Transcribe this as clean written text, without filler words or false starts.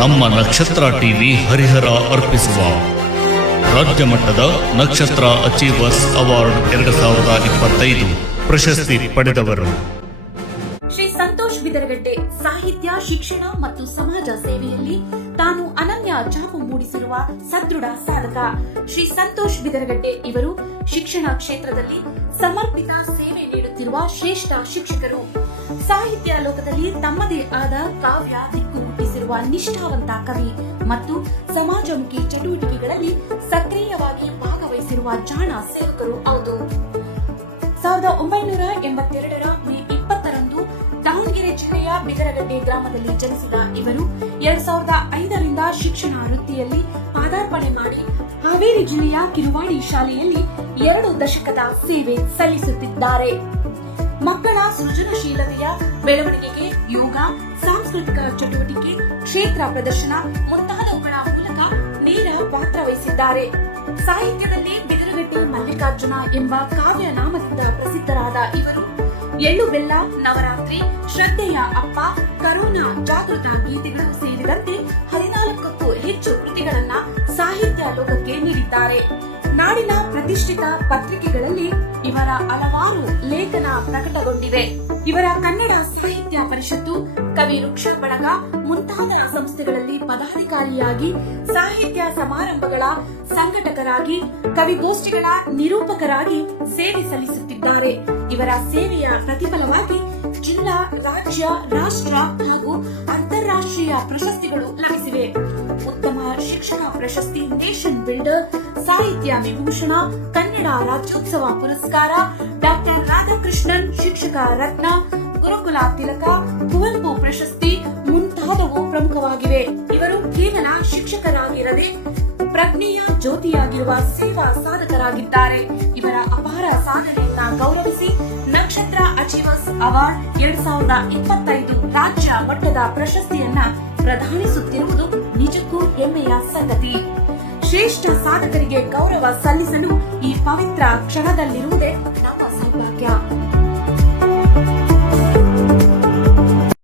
ನಮ್ಮ ನಕ್ಷತ್ರ ಟಿವಿ ಹರಿಹರ ಅರ್ಪಿಸುವ ರಾಜ್ಯ ಮಟ್ಟದ ನಕ್ಷತ್ರ ಅಚೀವರ್ಸ್ ಅವಾರ್ಡ್ 2025 ಪ್ರಶಸ್ತಿ ಪಡೆದವರು ಶ್ರೀ ಸಂತೋಷ್ ಬಿದರಗಟ್ಟೆ ಸಾಹಿತ್ಯ, ಶಿಕ್ಷಣ ಮತ್ತು ಸಮಾಜ ಸೇವೆಯಲ್ಲಿ ತಾನು ಅನನ್ಯ ಛಾಪು ಮೂಡಿಸಿರುವ ಸದೃಢ ಸಾಧಕ. ಶ್ರೀ ಸಂತೋಷ್ ಬಿದರಗಟ್ಟೆ ಇವರು ಶಿಕ್ಷಣ ಕ್ಷೇತ್ರದಲ್ಲಿ ಸಮರ್ಪಿತ ಸೇವೆ ನೀಡುತ್ತಿರುವ ಶ್ರೇಷ್ಠ ಶಿಕ್ಷಕರು. ಸಾಹಿತ್ಯ ಲೋಕದಲ್ಲಿ ತಮ್ಮದೇ ಆದ ಕಾವ್ಯ ದಿಕ್ಕು ರೂಪಿಸಿರುವ ನಿಷ್ಠಾವಂತ ಕವಿ ಮತ್ತು ಸಮಾಜಮುಖಿ ಚಟುವಟಿಕೆಗಳಲ್ಲಿ ಸಕ್ರಿಯವಾಗಿ ಭಾಗವಹಿಸಿರುವ ಜಾಣ ಸೇವಕರು ಹೌದು. 1982ರ ಮೇ 20ರಂದು ದಾವಣಗೆರೆ ಜಿಲ್ಲೆಯ ಬಿದರಗಟ್ಟೆ ಗ್ರಾಮದಲ್ಲಿ ಜನಿಸಿದ ಇವರು 2005ರಿಂದ ಶಿಕ್ಷಣ ವೃತ್ತಿಯಲ್ಲಿ ಪಾದಾರ್ಪಣೆ ಮಾಡಿ ಹಾವೇರಿ ಜಿಲ್ಲೆಯ ಕಿರುವಾಡಿ ಶಾಲೆಯಲ್ಲಿ 2 ದಶಕದ ಸೇವೆ ಸಲ್ಲಿಸುತ್ತಿದ್ದಾರೆ. ಮಕ್ಕಳ ಸೃಜನಶೀಲತೆಯ ಬೆಳವಣಿಗೆಗೆ ಯೋಗ, ಸಾಂಸ್ಕೃತಿಕ ಚಟುವಟಿಕೆ, ಕ್ಷೇತ್ರ ಪ್ರದರ್ಶನ ಮುಂತಾದವುಗಳ ಮೂಲಕ ನೇರ ಪಾತ್ರ ವಹಿಸಿದ್ದಾರೆ. ಸಾಹಿತ್ಯದಲ್ಲಿ ಬಿದರಗಟ್ಟೆ ಮಲ್ಲಿಕಾರ್ಜುನ ಎಂಬ ಕಾವ್ಯ ನಾಮದಿಂದ ಪ್ರಸಿದ್ಧರಾದ ಇವರು ಎಳ್ಳು ಬೆಲ್ಲ, ನವರಾತ್ರಿ, ಶ್ರದ್ಧೆಯ ಅಪ್ಪ, ಕರೋನಾ ಜಾಗೃತ ಗೀತೆಗಳು ಸೇರಿದಂತೆ 14ಕ್ಕೂ ಹೆಚ್ಚು ಕೃತಿಗಳನ್ನ ಸಾಹಿತ್ಯ ಲೋಕಕ್ಕೆ ನೀಡಿದ್ದಾರೆ. ನಾಡಿನ ಪ್ರತಿಷ್ಠಿತ ಪತ್ರಿಕೆಗಳಲ್ಲಿ ಇವರ ಹಲವಾರು ಲೇಖನ ಪ್ರಕಟಗೊಂಡಿವೆ. ಇವರ ಕನ್ನಡ ಸಾಹಿತ್ಯ ಪರಿಷತ್ತು, ಕವಿ ವೃಕ್ಷ ಬಳಗ ಮುಂತಾದ ಸಂಸ್ಥೆಗಳಲ್ಲಿ ಪದಾಧಿಕಾರಿಯಾಗಿ, ಸಾಹಿತ್ಯ ಸಮಾರಂಭಗಳ ಸಂಘಟಕರಾಗಿ, ಕವಿಗೋಷ್ಠಿಗಳ ನಿರೂಪಕರಾಗಿ ಸೇವೆ ಸಲ್ಲಿಸುತ್ತಿದ್ದಾರೆ. ಇವರ ಸೇವೆಯ ಪ್ರತಿಫಲವಾಗಿ ಜಿಲ್ಲಾ, ರಾಜ್ಯ, ರಾಷ್ಟ್ರ ಹಾಗೂ ಅಂತಾರಾಷ್ಟ್ರೀಯ ಪ್ರಶಸ್ತಿಗಳು ಲಭಿಸಿವೆ. ಉತ್ತಮ ಶಿಕ್ಷಣ ಪ್ರಶಸ್ತಿ, ನೇಷನ್ ಬಿಲ್ಡರ್, ಸಾಹಿತ್ಯ ವಿಭೂಷಣ, ಕನ್ನಡ ರಾಜ್ಯೋತ್ಸವ ಪುರಸ್ಕಾರ, ಡಾಕ್ಟರ್ ರಾಧಾಕೃಷ್ಣನ್ ಶಿಕ್ಷಕ ರತ್ನ, ಗುರುಕುಲ ತಿಲಕ, ಕುವೆಂಪು ಪ್ರಶಸ್ತಿ ಮುಂತಾದವು ಪ್ರಮುಖವಾಗಿವೆ. ಇವರು ಕೇವಲ ಶಿಕ್ಷಕರಾಗಿರದೆ ಪ್ರಜ್ಞೆಯ ಜ್ಯೋತಿಯಾಗಿರುವ ಸೇವಾ ಸಾಧಕರಾಗಿದ್ದಾರೆ. ಇವರ ಅಪಾರ ಸಾಧನೆಯನ್ನ ಗೌರವಿಸಿ ನಕ್ಷತ್ರ ಅಚೀವರ್ಸ್ ಅವಾರ್ಡ್ 2025 ರಾಜ್ಯ ಮಟ್ಟದ ಪ್ರಶಸ್ತಿಯನ್ನ ಪ್ರದಾನಿಸುತ್ತಿರುವುದು ನಿಜಕ್ಕೂ ಹೆಮ್ಮೆಯ ಸಂಗತಿ. ಶ್ರೇಷ್ಠ ಸಾಧಕರಿಗೆ ಗೌರವ ಸಲ್ಲಿಸಲು ಈ ಪವಿತ್ರ ಕ್ಷಣದಲ್ಲಿರುವುದೇ ನಮ್ಮ